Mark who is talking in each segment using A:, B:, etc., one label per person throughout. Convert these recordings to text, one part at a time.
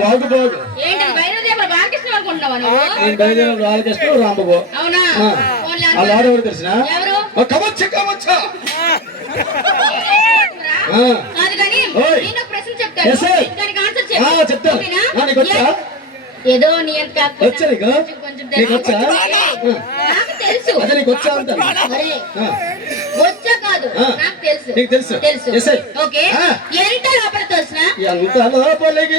A: బాగు బాగు
B: బయలుదేరి
A: రాంబాబు. తెలిసిన?
B: ఏ- ఏదో? తెలుసు.
A: వచ్చా
B: కాదు. నాకు. ఓకే. ఎంత లోపల
A: ఎంత లోపలికి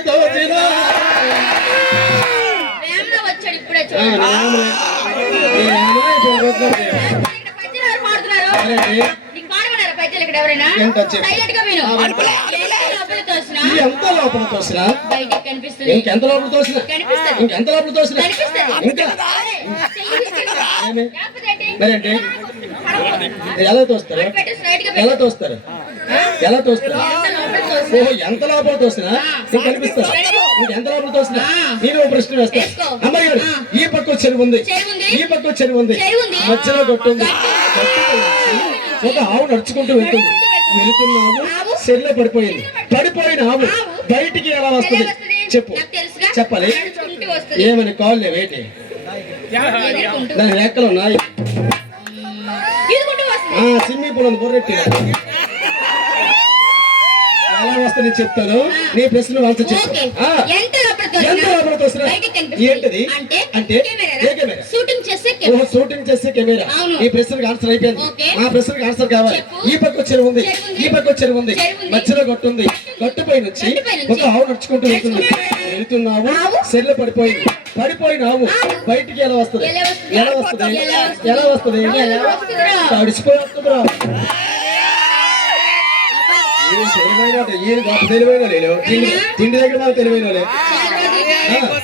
A: తోచిన.
B: ఎంత లోపల తోసిన?
A: ఇంకెంత లోపల తోసిన. ఇంకెంత లోపల తోసిన? ఇంకా? మరేంటి? ఎలా తోస్తారు? ఎలా. తోస్తారు? ఎలా తోస్తారు? ఓహో ఎంత లోపల తోసినా నీకు కనిపిస్తా నీకు ఎంత లోపల తోసినా నేను ఒక ప్రశ్న వేస్తా. అమ్మాయి గారు. ఈ పక్క చెరువు ఉంది. ఈ పక్క చెరువు ఉంది. మధ్యలో నుంచి ఒక ఆవు నడుచుకుంటూ వెళ్తుంది వెళుతున్నావు
B: ఆవు?
A: సెల్లో పడిపోయింది పడిపోయిన ఆవు? బయటికి ఎలా వస్తుంది? చెప్పు. చెప్పాలి. ఏమని కాళ్ళు వేటి
B: ఎగురుకుంటూ.
A: దాని రెక్కలు ఉన్నాయి స్విమ్మింగ్ పూల్ ఉంది బొర్రెట్టి ఎలా వస్తుంది చెప్తాను నీ ప్రశ్న ఆన్సర్ చెప్పు
B: ఓకే.
A: ఆ.
B: ఎంత లోపల తోసినా?
A: ఎంత లోపల తోసినా?
B: బయటికి కనిపిస్తుంది.
A: ఏంటది?
B: అంటే? షూటింగ్ చేసే కెమెరా.
A: ఈ ప్రశ్నకు ఆన్సర్ అయిపోయింది. ఆ ప్రశ్నకు ఆన్సర్ కావాలి. ఈ పక్క చెరువు ఉంది. ఈ పక్క చెరువు ఉంది. మధ్యలో గట్టు ఉంది నుంచి. ఒక ఆవు నడుచుకుంటూ వెళ్తుంది. వెళ్తున్నావు? సెల్లు పడిపోయింది పడిపోయిన ఆవు
B: ఆవు.
A: బయటికి ఎలా వస్తుంది
B: ఎలా వస్తుంది?
A: ఎలా వస్తుంది
B: ఎలా వస్తుంది?
A: తెలివైన ఈయన గొప్ప తెలివైన లేడు తిండి తిండి దగ్గర మాకు తెలివైన
B: చాలా రోజులకి
A: ఆ.